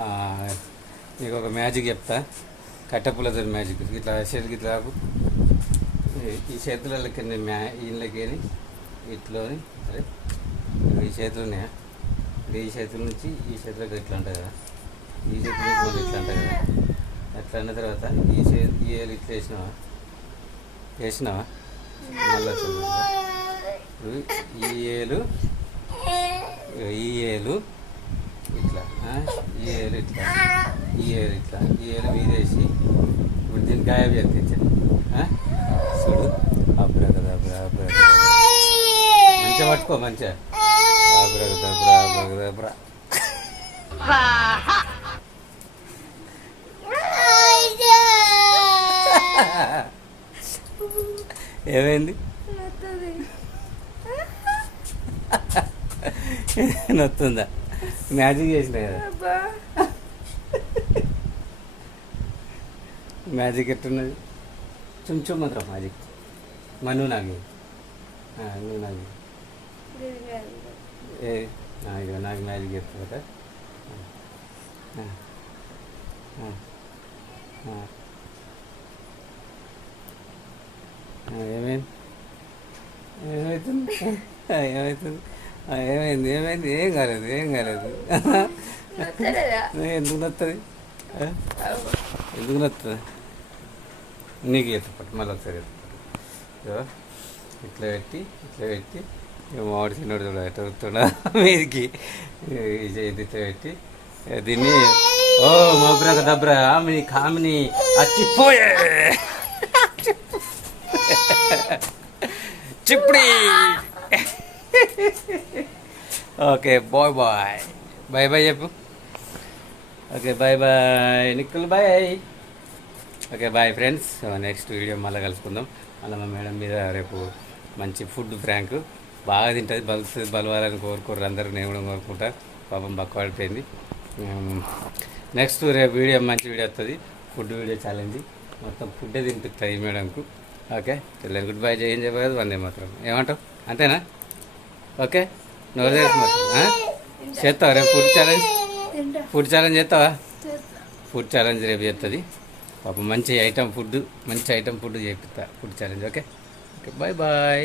నీకు ఒక మ్యాజిక్ చెప్తా. కట్టెపుల్లతో మ్యాజిక్. ఇట్లా చేతికి ఇట్లా ఈ- చేతులకి చేతుల కింద మ్యా ఈయనకి ఇట్లోని అరే ఈ చేతులు ఉన్నాయా? ఈ చేతుల నుంచి ఈ చేతులకు ఇట్లా ఉంటుంది కదా. ఈ చేతుల నుంచి ఇట్లా ఉంటుంది కదా. అట్లా అన్న తర్వాత ఈ చే ఈ ఏలు ఇట్లా వేసినావా? వేసినావా? మళ్ళీ ఈ ఏలు ఈ ఏలు ఈ ఏలు ఇట్లా ఈ ఏలు ఇట్లా ఈ ఏలు మీదేసి ఇప్పుడు దీన్ని గాయబ్ చేస్తే చూడు. అబ్రా కదా అబ్రా అబ్రా మంచిగా పట్టుకో మంచిగా. అబ్రా కదా అబ్రా అబ్రా కదా అబ్రా ఏమైంది నొత్తుందా? మ్యాజిక్ చేసిన కదా. మ్యాజిక్ ఎట్టున్నది? చుమ్ మాత్రం మ్యాజిక్. మను నాకు ఆ, నువ్వు నాకు ఏ ఇగో నాకు మ్యాజిక్ చెప్తా కదా. ఏమైంది? ఏమవుతుంది ఏమవుతుంది ఏమైంది ఏమైంది? ఏం కాలేదు ఏం కాలేదు. ఎందుకు నొస్తుంది ఎందుకు నొస్తుంది నీకు ఎత్తపట్టు మళ్ళీ ఒకసారి ఎత్తపట్టు ఇట్లా పెట్టి ఇట్లా పెట్టి మామిడి చిన్నోడు చూడ ఎట్లా వస్తున్నా మీదికి. ఇట్లా పెట్టి దీన్ని ఓ మొబ్రక దబ్రా ఆమెని కామిని అచ్చిపోయే. చిప్పుడి. Okay bye bye. Bye bye చెప్పు. Okay bye bye. నిక్కులు bye. Okay bye friends. Next video మళ్ళీ కలుసుకుందాం. మళ్ళీ మా మేడం మీద రేపు మంచి ఫుడ్ ఫ్రాంక్ బాగా తింటుంది బలుస్తుంది బలవాలని కోరుకోరు అందరూ. నేను కూడా కోరుకుంటా. పాపం బక్క పడిపోయింది నెక్స్ట్ రేపు వీడియో మంచి వీడియో వస్తుంది ఫుడ్ వీడియో ఛాలెంజ్. మొత్తం ఫుడ్డే తినిపిస్తుంది ఈ మేడంకు. Okay good bye. ఏం చెప్పలేదు వందే మాత్రం. ఏమంటావు? అంతేనా? ఓకే? నోరు తెలుసు మాత్రం చేస్తావా రేపు ఫుడ్ ఛాలెంజ్ ఫుడ్ ఛాలెంజ్ చేస్తావా? ఫుడ్ ఛాలెంజ్ రేపు చేస్తుంది పాపం మంచి ఐటమ్ ఫుడ్ మంచి ఐటమ్ ఫుడ్ చేపిస్తా food challenge okay? Okay bye bye